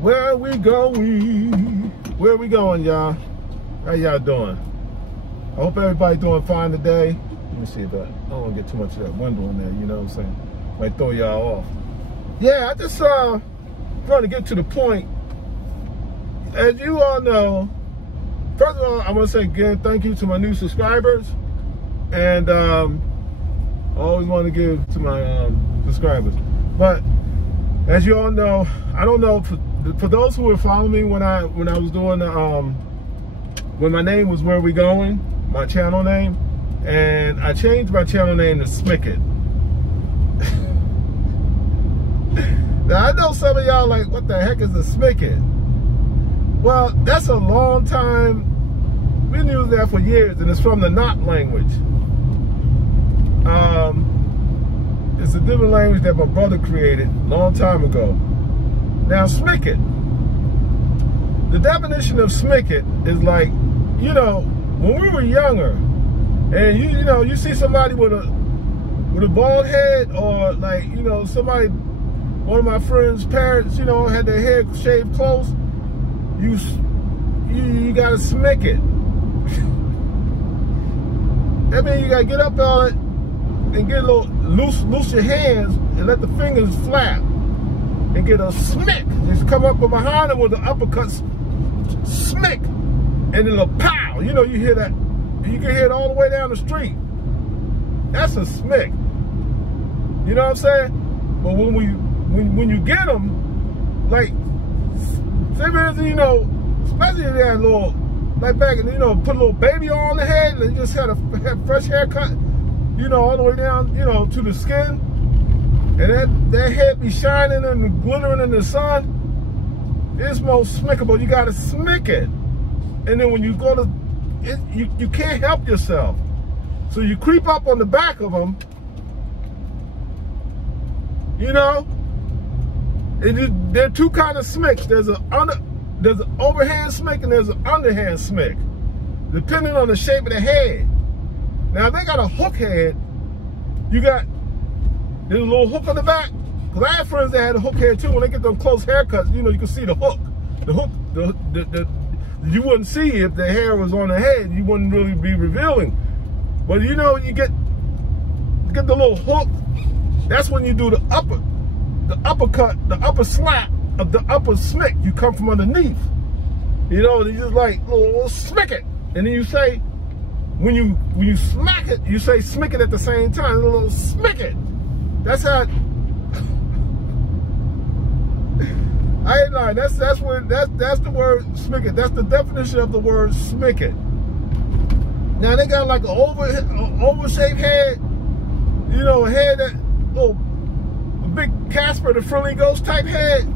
Where we going? Where we going, y'all? How y'all doing? I hope everybody doing fine today. Let me see if I don't want to get too much of that window in there, you know what I'm saying? Might throw y'all off. Yeah, I just trying to get to the point. As you all know, first of all, I want to say again, thank you to my new subscribers. And I always want to give to my subscribers. But as you all know, I don't know, for those who were following me when I was doing when my name was Where We Going, my channel name, and I changed my channel name to SMICK IT. Now I know some of y'all like, what the heck is a SMICK IT? Well, that's a long time. We've been using that for years, and it's from the Not language. It's a different language that my brother created a long time ago. Now, SMICK IT. The definition of SMICK IT is like, you know, when we were younger, and you see somebody with a bald head, or like, you know, somebody, one of my friends' parents, you know, had their hair shaved close, you gotta SMICK IT. That means you gotta get up on it and get a little loose your hands and let the fingers flap and get a smick. Just come up from behind them with the uppercut, smick, and then a pow. You know, you hear that. You can hear it all the way down the street. That's a smick. You know what I'm saying? But when you get them, like, say for instance, you know, especially if they had a little, like back in, you know, put a little baby on the head and just had a fresh haircut, you know, all the way down, you know, to the skin, and that head be shining and glittering in the sun. It's most smickable. You gotta SMICK IT. And then when you go to it, you can't help yourself. So you creep up on the back of them, you know. And there are two kind of smicks. There's an overhand smick and there's an underhand smick, depending on the shape of the head. Now, if they got a hook head, there's a little hook on the back. Because I have friends that had a hook head too. When they get them close haircuts, you know, you can see the hook. You wouldn't see if the hair was on the head. You wouldn't really be revealing. But you know, you get the little hook. That's when you do the uppercut, the upper slap of the upper smick. You come from underneath. You know, you just like little SMICK IT. And then you say, when you smack it, you say SMICK IT at the same time. A little SMICK IT. That's how. I ain't lying. That's the word SMICK IT. That's the definition of the word SMICK IT. Now they got like an oval-shaped head. You know, a head that a big Casper the Friendly Ghost type head.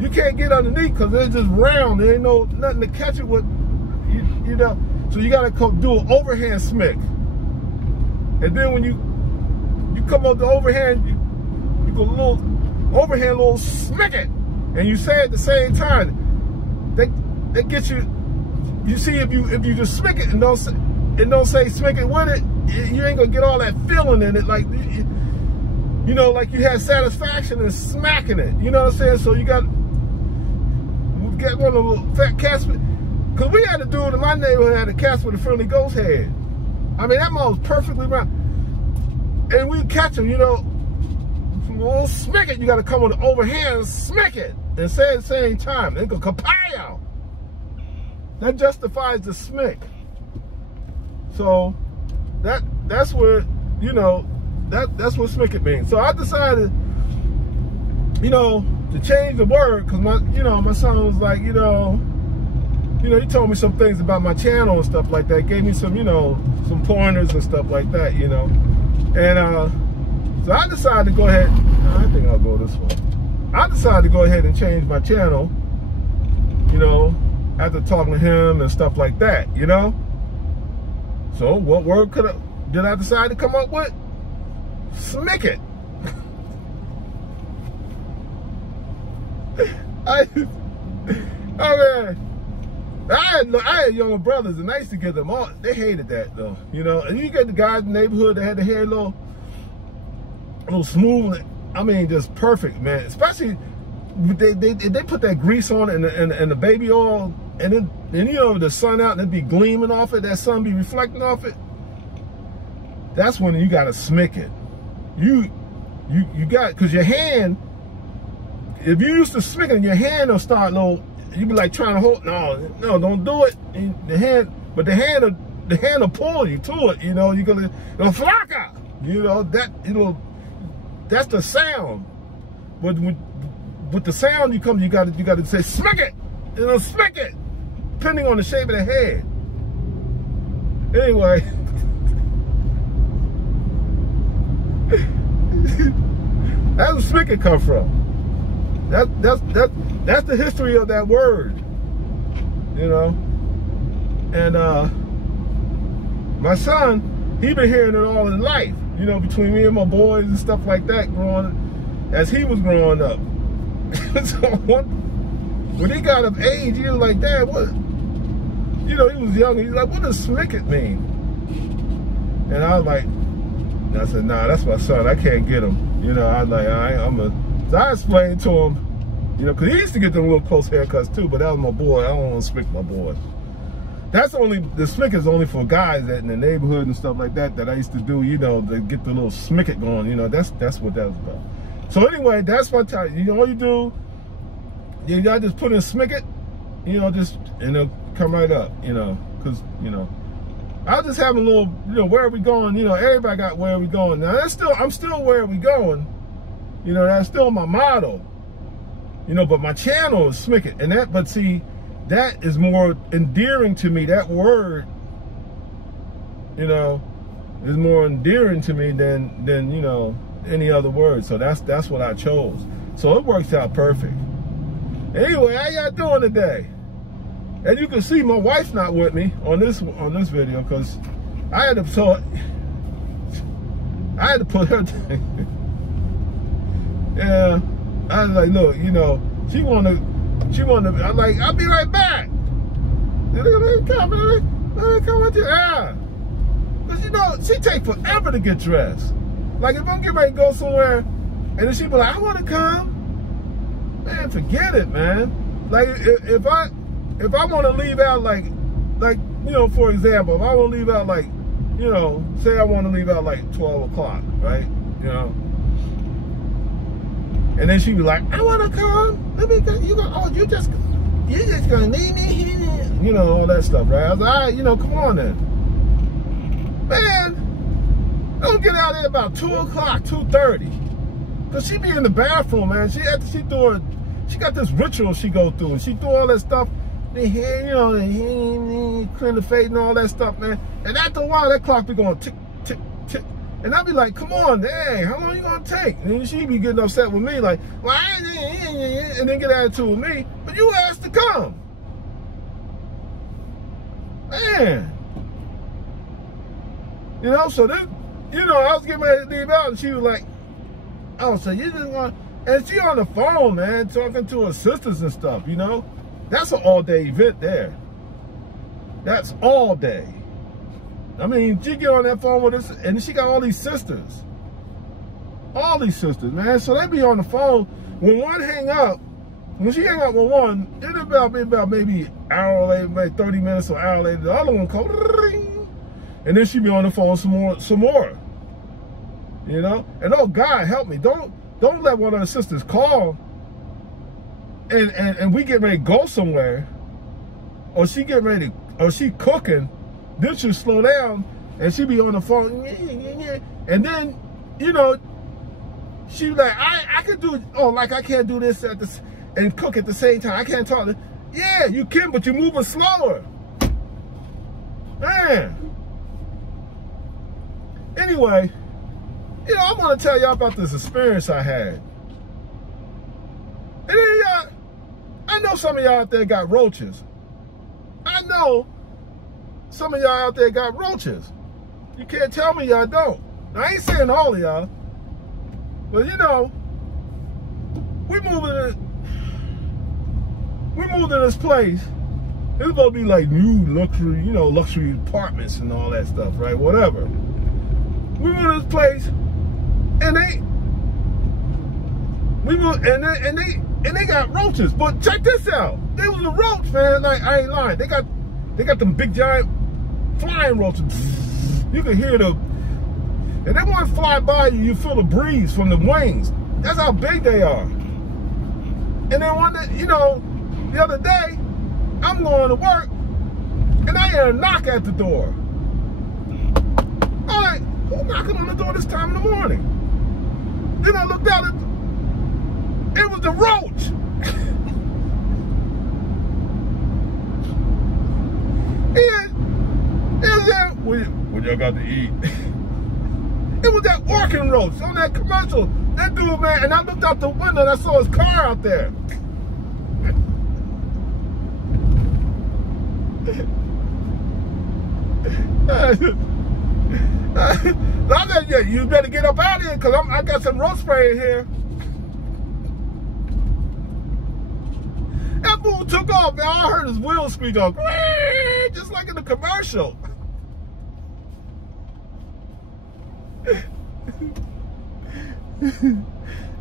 You can't get underneath because it's just round. There ain't nothing to catch it with. You know. So you gotta do an overhand smick. And then when you come up the overhand, you go a little overhand, little SMICK IT. And you say at the same time, they get you. You see, if you just SMICK IT and don't say SMICK IT with it, you ain't gonna get all that feeling in it, like, you know, like you had satisfaction in smacking it. You know what I'm saying? So you got get one of the little fat cats. Cause we had a dude in my neighborhood had a Casper with a Friendly Ghost head. I mean, that man was perfectly round, and we'd catch him. You know, little SMICK IT. You got to come with an overhand SMICK IT and say it at the same time. They go kapow. That justifies the smick. So that's what, you know, that's what SMICK IT means. So I decided, you know, to change the word because my son was like, you know, he told me some things about my channel and stuff like that. Gave me some, you know, some pointers and stuff like that, you know. And so I decided to go ahead. I think I'll go this way. I decided to go ahead and change my channel, you know, after talking to him and stuff like that, you know. So what word did I decide to come up with? SMICK IT. I had younger brothers, and I used to get them all. They hated that though, you know. And you get the guys in the neighborhood that had the hair a little smooth. I mean, just perfect, man. Especially they put that grease on it and the baby oil, and then you know the sun out and it be gleaming off it, that sun be reflecting off it. That's when you gotta smick it. You got, cause your hand, if you used to smick it, your hand will start low. You be like trying to hold. No, don't do it. The hand will pull you to it. You know, it'll flocka. You know that's the sound. But with the sound you gotta say smick it. Smick it, depending on the shape of the head. Anyway. That's where smick it come from. That's the history of that word, you know. And my son, he been hearing it all his life, you know, between me and my boys and stuff like that, as he was growing up. So when he got of age, he was like, Dad, what? You know, he was young. He's like, what does smick it mean? And I was like, I said, nah, that's my son. I can't get him. You know, I was like, so I explained to him, you know, because he used to get them little close haircuts too, but that was my boy. I don't want to smick my boy. The smick is only for guys that in the neighborhood and stuff like that I used to do, you know, to get the little smick it going. You know, that's what that was about. So anyway, that's what you know, all you do, y'all just put in smick it, you know, and it'll come right up, you know, because, you know, I was just having a little, you know, where are we going? You know, everybody got where are we going. Now I'm still where are we going. You know, that's still my motto. You know, but my channel is Smick It. But see, that is more endearing to me. That word, you know, is more endearing to me than you know, any other word. So that's what I chose. So it works out perfect. Anyway, how y'all doing today? And you can see my wife's not with me on this video because I had to put her. Yeah, I was like, look, you know, she wanna. I'm like, I'll be right back. Let me come with you. Yeah, because you know she take forever to get dressed. Like if I'm getting ready to go somewhere, and then she be like, I want to come. Man, forget it, man. Like if I want to leave out like you know, for example, if I want to leave out like, you know, say I want to leave out like 12 o'clock, right? You know, and then she be like, I want to come. Let me go. You go. Oh, you just gonna leave me here? You know, all that stuff, right? I was like, all right, you know, come on then, man. Don't get out there about 2 o'clock, 2:30, cause she be in the bathroom, man. She got this ritual she go through, and she do all that stuff. The hair, you know, clean the face and all that stuff, man. And after a while, that clock be going tick, tick, tick. And I be like, come on, dang, how long you gonna take? And then she be getting upset with me, like, well, and then get attitude with me. But you asked to come, man. You know, so then, you know, I was getting ready to leave out, and she was like, oh, so you just want? And she on the phone, man, talking to her sisters and stuff, you know. That's an all-day event there. That's all day. I mean, she get on that phone with us, and she got all these sisters. All these sisters, man. So they be on the phone. When one hang up, when she hang up with one, it'll be about maybe an hour later, maybe 30 minutes or an hour later. The other one call, and then she be on the phone some more. You know? And oh, God, help me. Don't let one of the sisters call. And we get ready to go somewhere, or she get ready, or she cooking, then she'll slow down, and she be on the phone, and then, you know, she like, I could do, oh, like I can't do this and cook at the same time. I can't talk. Yeah, you can, but you're moving slower. Man. Anyway, you know, I'm gonna tell y'all about this experience I had. And then I know some of y'all out there got roaches. I know some of y'all out there got roaches. You can't tell me y'all don't. Now, I ain't saying all of y'all, but you know, we moved to this place. It's supposed to be like new luxury, you know, luxury apartments and all that stuff, right? Whatever. We moved to this place, and and they got roaches. But check this out. There was a roach, man. Like, I ain't lying. They got them big giant flying roaches. You can hear them. And they want to fly by you, you feel the breeze from the wings. That's how big they are. And then one day, you know, the other day, I'm going to work, and I hear a knock at the door. I'm like, who's knocking on the door this time in the morning? Then I looked out, it was the roach. What y'all got to eat? It was that working roach on that commercial. That dude, man, and I looked out the window and I saw his car out there. I said, yeah, you better get up out of here because I got some roach spray in here. That fool took off, man. I heard his wheels squeak off, just like in the commercial.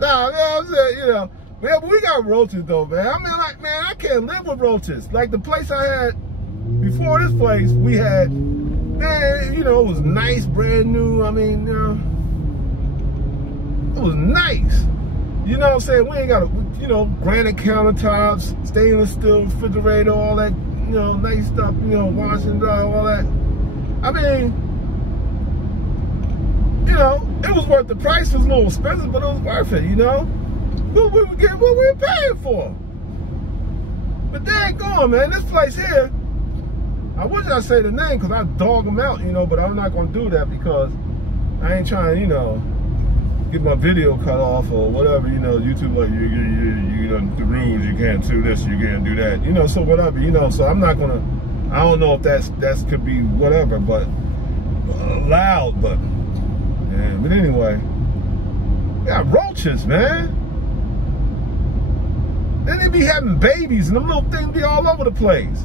Nah, man, I'm saying, you know, man, but we got roaches though, man. I mean, like, man, I can't live with roaches. Like the place I had before this place, we had, man, you know, it was nice, brand new. I mean, you know, it was nice. You know what I'm saying? We ain't got, you know, granite countertops, stainless steel refrigerator, all that, you know, nice stuff, you know, wash and dry, all that. I mean, you know, it was worth the price. It was a little expensive, but it was worth it, you know? We were getting what we were paying for. But daggone, man, this place here, I wish I'd say the name because I'd dog them out, you know, but I'm not going to do that because I ain't trying, you know, get my video cut off or whatever, you know, YouTube, like, you know, the rules, you can't do this, you can't do that, you know, so whatever, you know, so I'm not going to, I don't know if that's could be whatever, but loud, but, yeah, but anyway, we got roaches, man. Then they be having babies and them little things be all over the place.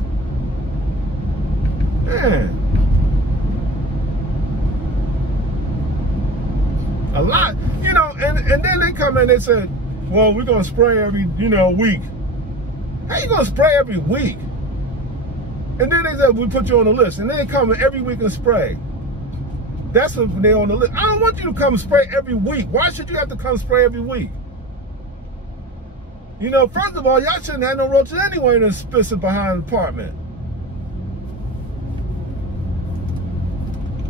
Man. A lot, you know, and then they come in, they said, well, we're going to spray every, you know, week. How you going to spray every week? And then they said, we put you on the list. And then they come in every week and spray. That's when they're on the list. I don't want you to come spray every week. Why should you have to come spray every week? You know, first of all, y'all shouldn't have no roaches anyway in this spissing behind the apartment.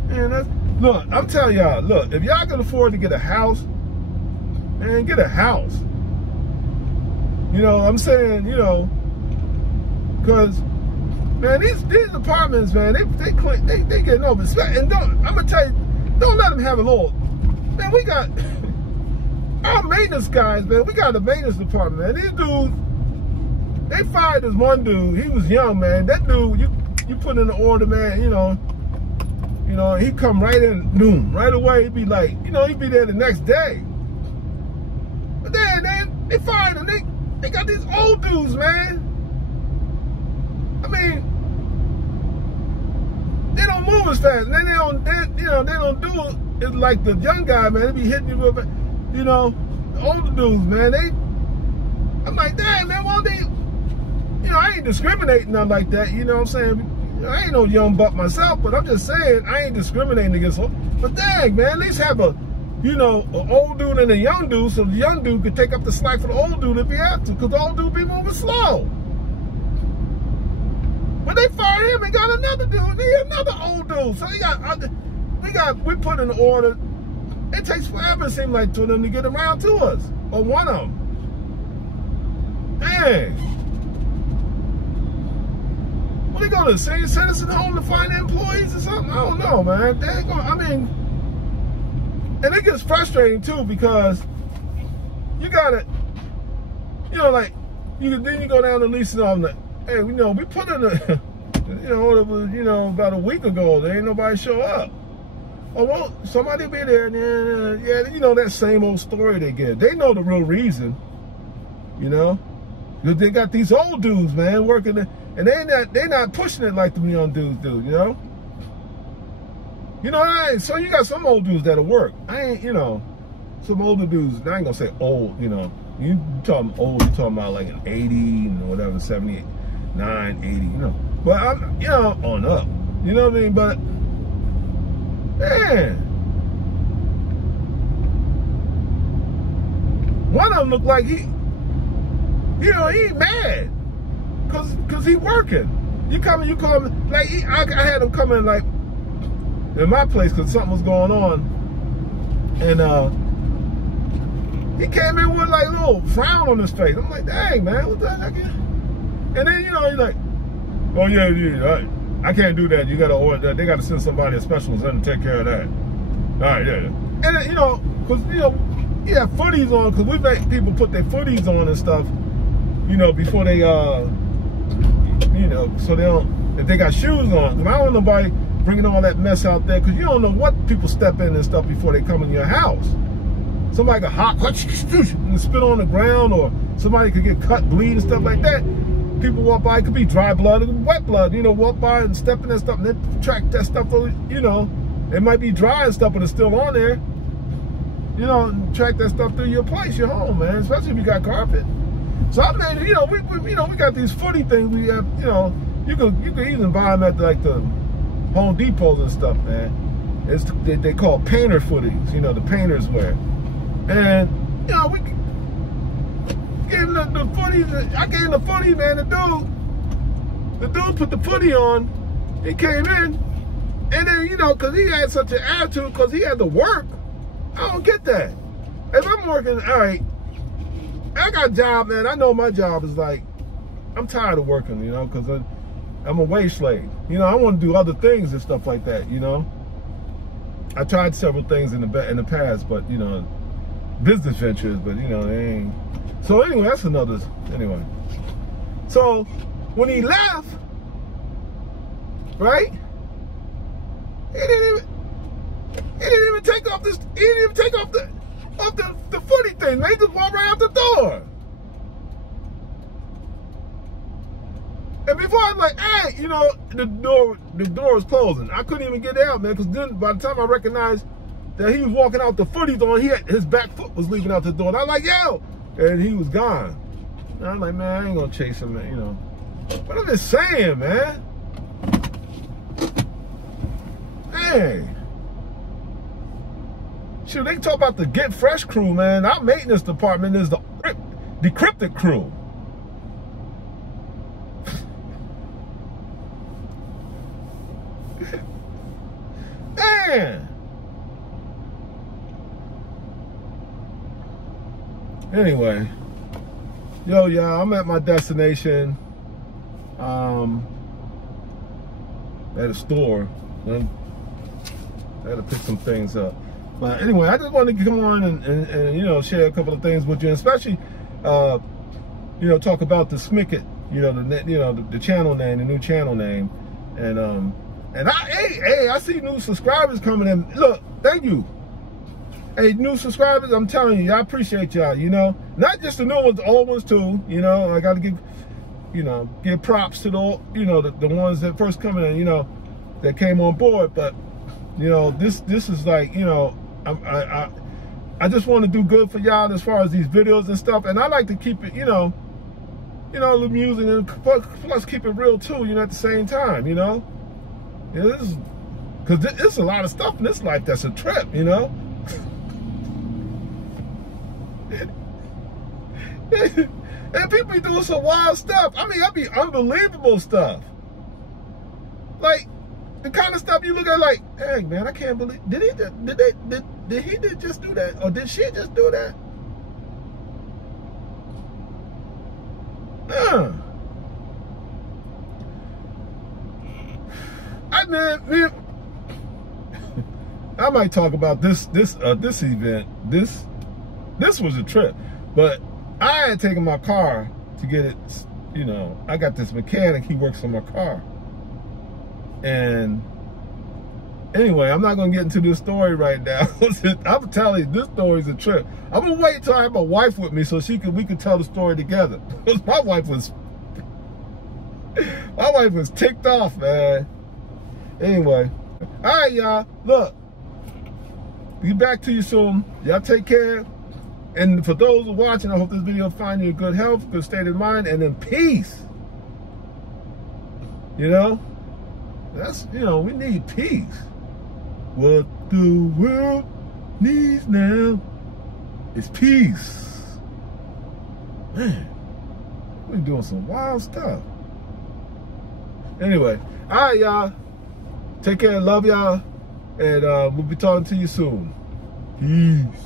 Man, that's, look, I'm telling y'all, look, if y'all can afford to get a house, man, get a house. You know, I'm saying, you know, because, man, these apartments, man, they getting over. And I'm gonna tell you, don't let them have a little, man, we got our maintenance guys, man, we got a maintenance department, man. These dudes, they fired this one dude, he was young, man. That dude, you put in the order, man, you know, he'd come right in, noon, right away. He'd be like, you know, he'd be there the next day. But then they fired him. They got these old dudes, man. I mean, they don't move as fast. And then they don't do it. It's like the young guy, man. They be hitting you with, you know, the older dudes, man. I'm like, damn, man, why they, you know, I ain't discriminating nothing like that. You know what I'm saying? I ain't no young buck myself, but I'm just saying I ain't discriminating against them. But dang, man, at least have a, you know, an old dude and a young dude, so the young dude could take up the slack for the old dude if he had to, because the old dude be moving slow. But they fired him and got another dude, another old dude. So we put in the order. It takes forever, it seems like, to them to get around to us, or one of them. Dang. What are they going to senior citizen home to find employees or something? I don't know, man. I mean, and it gets frustrating too because you gotta, you know, like then you go down the lease and all that. Hey, you know, we put in a, you know, it was, you know, about a week ago. There ain't nobody show up. Oh well, somebody be there, and then yeah, you know that same old story they get. They know the real reason, you know, because they got these old dudes, man, working there. And they not pushing it like them young dudes do, you know? You know, so you got some old dudes that'll work. I ain't, you know, some older dudes, I ain't gonna say old, you know, You talking old, you talking about like an 80 and whatever, 79, 80, you know. But I'm, you know, on up. You know what I mean? But man, one of them looked like he mad. Cause he working. You call me, like I had him come in like in my place because something was going on, and he came in with like a little frown on his face. I'm like, dang man, what the heck? And then you know he's like, oh yeah, I can't do that. You gotta order. They gotta send somebody a specialist in to take care of that. All right, yeah. And then, you know, cause you know he had footies on, cause we make people put their footies on and stuff, you know, before they you know, so they don't, if they got shoes on. Cause I don't want nobody bringing all that mess out there, because you don't know what people step in and stuff before they come in your house. Somebody got hot and spit on the ground, or somebody could get cut, bleed, and stuff like that. People walk by, it could be dry blood and wet blood, you know, walk by and step in that stuff, and then track that stuff, you know, it might be dry and stuff, but it's still on there. You know, track that stuff through your place, your home, man, especially if you got carpet. So I mean, you know, we got these footy things. We have, you know, you could even buy them at like the Home Depots and stuff, man. It's they call painter footies, you know, the painters wear. And you know, we gave him the footies. I gave him the footy, man. The dude put the footy on. He came in, and then you know, cause he had such an attitude, cause he had to work. I don't get that. If I'm working, all right. I got a job, man. I know my job is like, I'm tired of working, you know, because I'm a wage slave. You know, I want to do other things and stuff like that, you know. I tried several things in the past, but, you know, business ventures, but, you know, they ain't. So, anyway, that's another, anyway. So, when he left, right, he didn't even take off this, he didn't even take off the footy thing. They just walk right out the door. And before I was like, hey, you know, the door was closing. I couldn't even get out, man, because then by the time I recognized that he was walking out the footies on, his back foot was leaving out the door. And I was like, yo, and he was gone. And I'm like, man, I ain't gonna chase him, man, you know. But I'm just saying, man. Hey. Shoot, they talk about the Get Fresh crew, man. Our maintenance department is the decrypted crew. Man. Anyway, yo, y'all, I'm at my destination. At a store. I had to pick some things up. But anyway, I just wanted to come on and you know, share a couple of things with you, and especially you know, talk about the SMICK IT, you know, the channel name, the new channel name, and I see new subscribers coming in. Look, thank you. Hey, new subscribers, I'm telling you, I appreciate y'all. You know, not just the new ones, the old ones too. You know, I got to give, you know, give props to the, you know, the ones that first coming in, you know, that came on board. But you know, this is like, you know, I just want to do good for y'all as far as these videos and stuff, and I like to keep it, you know, amusing, and plus keep it real too, you know, at the same time, you know. Yeah, because there's a lot of stuff in this life that's a trip, you know. And people be doing some wild stuff. I mean, I be unbelievable stuff. Like the kind of stuff you look at like, hey man, I can't believe, did he just do that? Or did she just do that? I might talk about this event. This was a trip, but I had taken my car to get it. You know, I got this mechanic. He works on my car, and anyway, I'm not gonna get into this story right now. I'm telling you, this story's a trip. I'm gonna wait till I have my wife with me so we can tell the story together. Because my wife was ticked off, man. Anyway, all right, y'all. Look, be back to you soon. Y'all take care. And for those who are watching, I hope this video finds you in good health, good state of mind, and in peace. You know? That's, you know, we need peace. What the world needs now is peace. Man, we're doing some wild stuff. Anyway, all right, y'all. Take care. Love y'all. And we'll be talking to you soon. Peace.